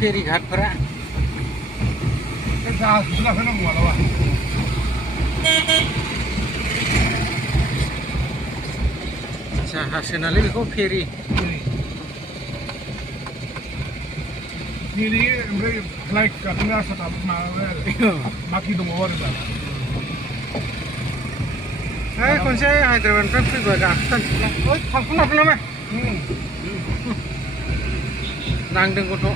फेरिघाटफोरा जाहाजखौसो गाखोनांगौ मालाबा जाहाज होनालै बेखौ फेरि फेरि ओमफ्राय फ्लाइट गाखोनो आसा माबाबाय आरो बाखि दंबावो आरो दा खनसे हायद्राबादनिफ्राय फैबा गाखोथारसैलां ओइ थांख'नो हागोन नामा नांदों गथ'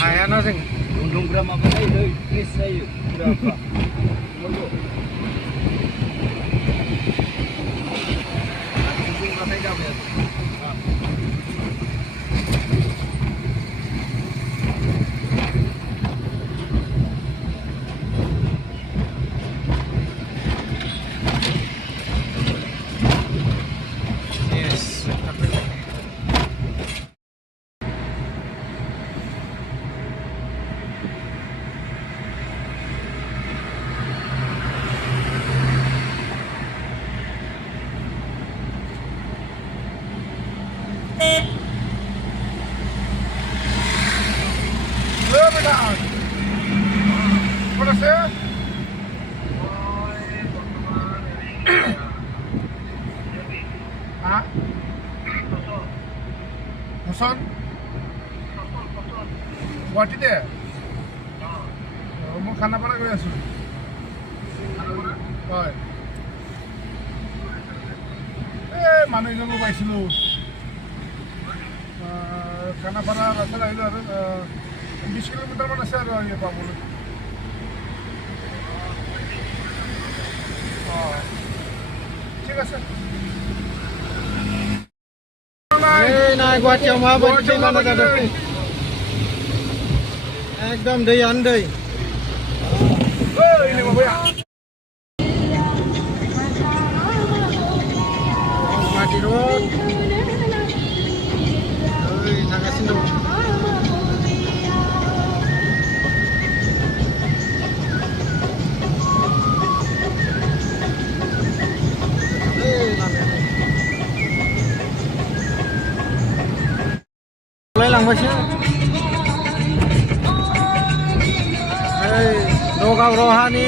हायाना जों उन्दुग्रा माबा जायो फ्रेस जायो उन्दुग्राथाय जाबाय आरो Hoson? Guwahatiতে? মই খানাপাৰা গৈ আছোঁ হয় এই মানুহ এজনক পাইছিলোঁ খানাপাৰা ৰাস্তাত আহিলোঁ আৰু 20 কিলোমিটাৰমান আছে আৰু ইয়াৰ পাবলৈ ঠিক আছে नाय गुवाहाटीयाव माबायदि दैबाना जादों एकदम दैयानो दै गुवाहाटी रोड थांगासिनो दं लांबायसो नगावरहानि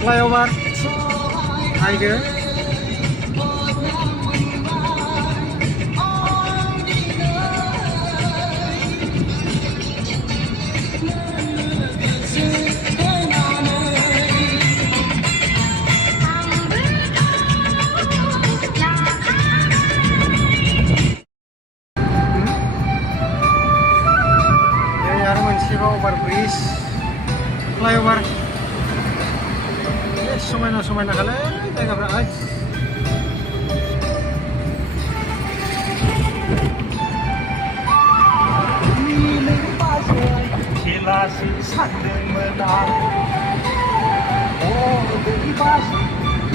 फ्लाइअभार नायदो ओभार ब्रिज फ्लाइअभार समायना समायना खालै जायगाफ्रा लासै सानदोंमोन आं दै बाजै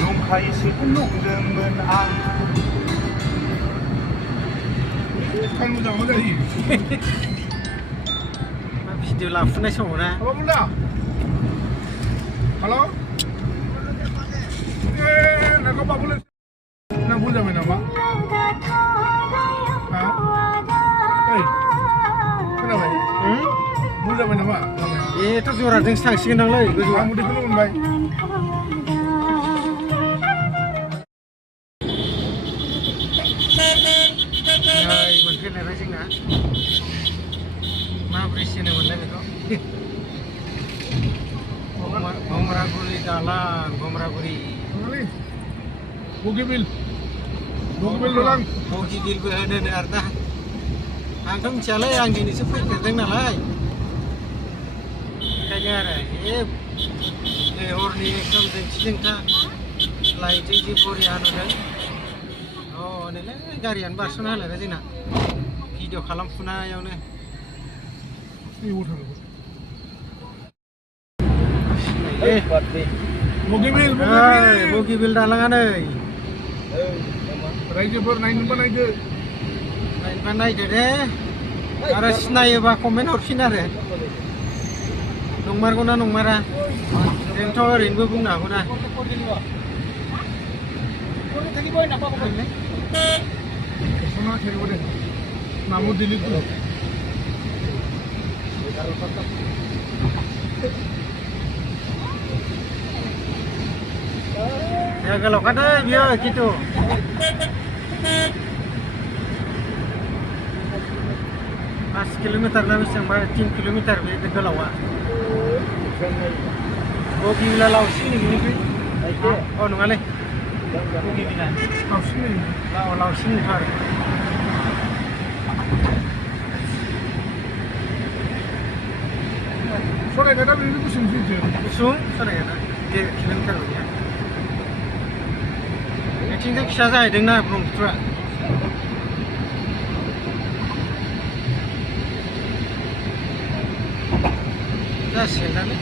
नंखायसो नंदोंमोन आं kan मोजां मा जायो भिडिअ लाफुनाय समाव ना apa bunda halo nak apa boleh nak bunda main apa hei kenapa bunda main apa itu juraजोंसो थांसिगोन नांलै गोजौआव kamu di dulu मोनबाय मोनफैलायबाय जोंना मा ब्रिज होनोमोनलाय बेखौ भमरागुरि दालां भमरागुरि बगिबिल दालां बगिबिलबो होनो आरोना आंथ' मिथियालै आं दिनैसो फैफेरदों नालाय ओंखायनो आरो हरनि एकदम जोंथि जोंथा लाइटजों जि बरिया नुदों नैलै गारियानो बारस'ना होलायबाय जोंना भिडिअ खालामफुनायावनो बगिबिल दालाङा नै रायजोफोर नायनोबा नायदो नायदो दे आरो सिनायोबा कमेन्ट हरफिन आरो नंमारगौना नंमारा जोंथ' ओरैनोबो बुंनो हागौना नामो दिलीप तो Ya kalau kata dia gitu. 5 kilometer na sampai 3 kilometer be kalau wa. Bogi la lau sini ni. Oh nungale. Bogi bila. lau sini Lau sini har. sore kada beli itu sini sini Usung sana ya. 3 kilometer ya. Tinggal kisah saya dengan Brongtra. Dah siapa ni?